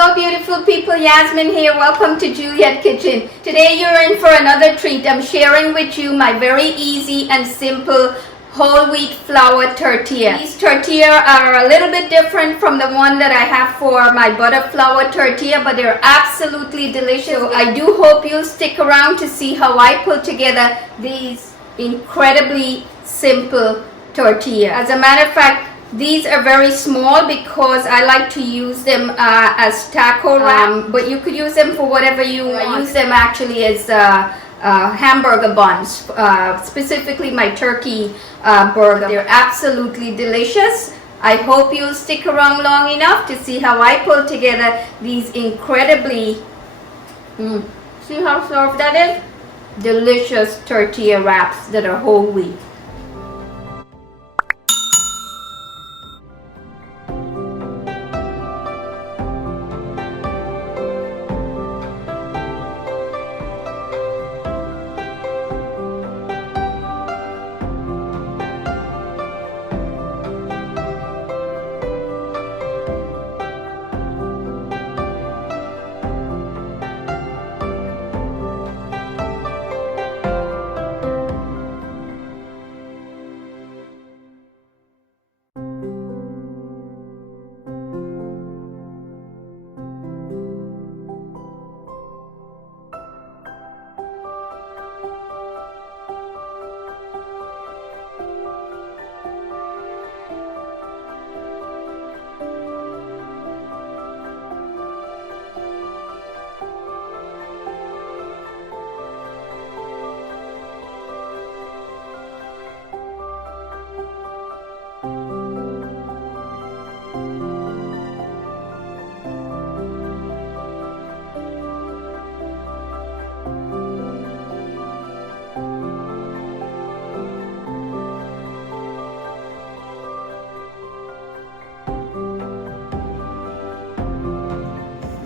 Hello beautiful people, Yasmin here. Welcome to Juliet Kitchen. Today you're in for another treat. I'm sharing with you my very easy and simple whole wheat flour tortilla. These tortillas are a little bit different from the one that I have for my butter flour tortilla, but they're absolutely delicious. So I do hope you'll stick around to see how I put together these incredibly simple tortillas. As a matter of fact, these are very small because I like to use them as taco wrap, but you could use them for whatever you want. I use them actually as hamburger buns, specifically my turkey burger. They're absolutely delicious. I hope you'll stick around long enough to see how I pull together these incredibly, see how soft that is? Delicious tortilla wraps that are whole wheat.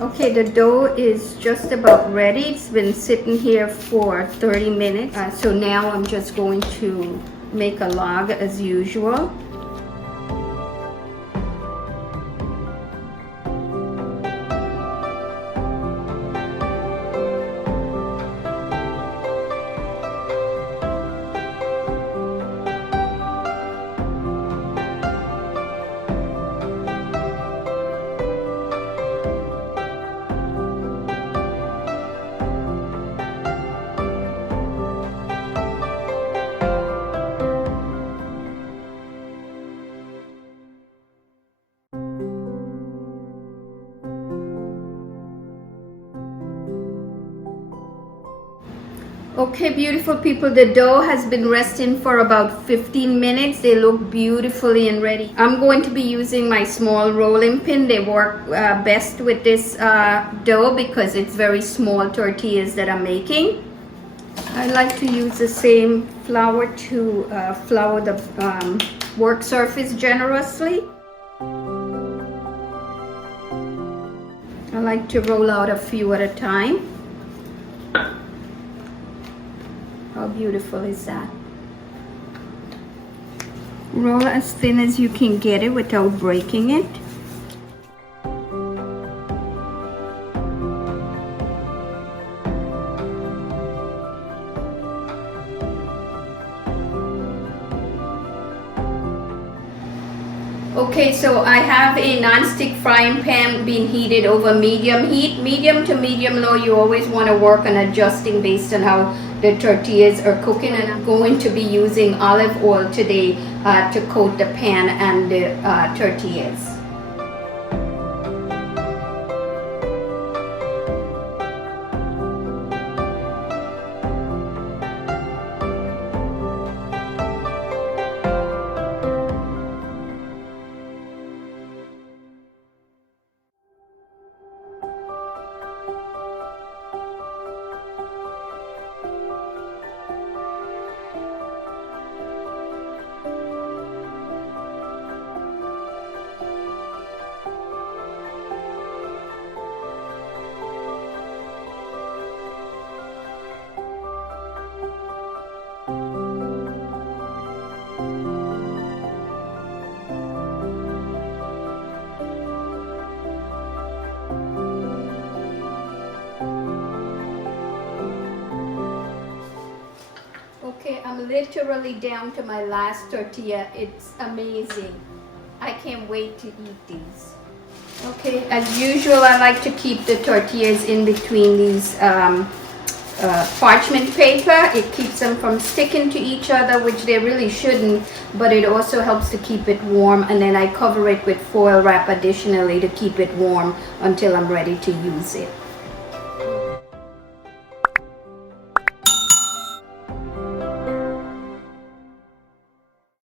Okay, the dough is just about ready. It's been sitting here for 30 minutes. So now I'm just going to make a log as usual. Okay, beautiful people, the dough has been resting for about 15 minutes. They look beautifully and ready. I'm going to be using my small rolling pin. They work best with this dough because it's very small tortillas that I'm making. I like to use the same flour to flour the work surface generously. I like to roll out a few at a time. How beautiful is that? Roll as thin as you can get it without breaking it. Okay, so I have a non-stick frying pan being heated over medium heat. Medium to medium low, you always want to work on adjusting based on how the tortillas are cooking. And I'm going to be using olive oil today to coat the pan and the tortillas. Okay, I'm literally down to my last tortilla. It's amazing. I can't wait to eat these. Okay, as usual, I like to keep the tortillas in between these parchment paper. It keeps them from sticking to each other, which they really shouldn't, but it also helps to keep it warm. And then I cover it with foil wrap additionally to keep it warm until I'm ready to use it.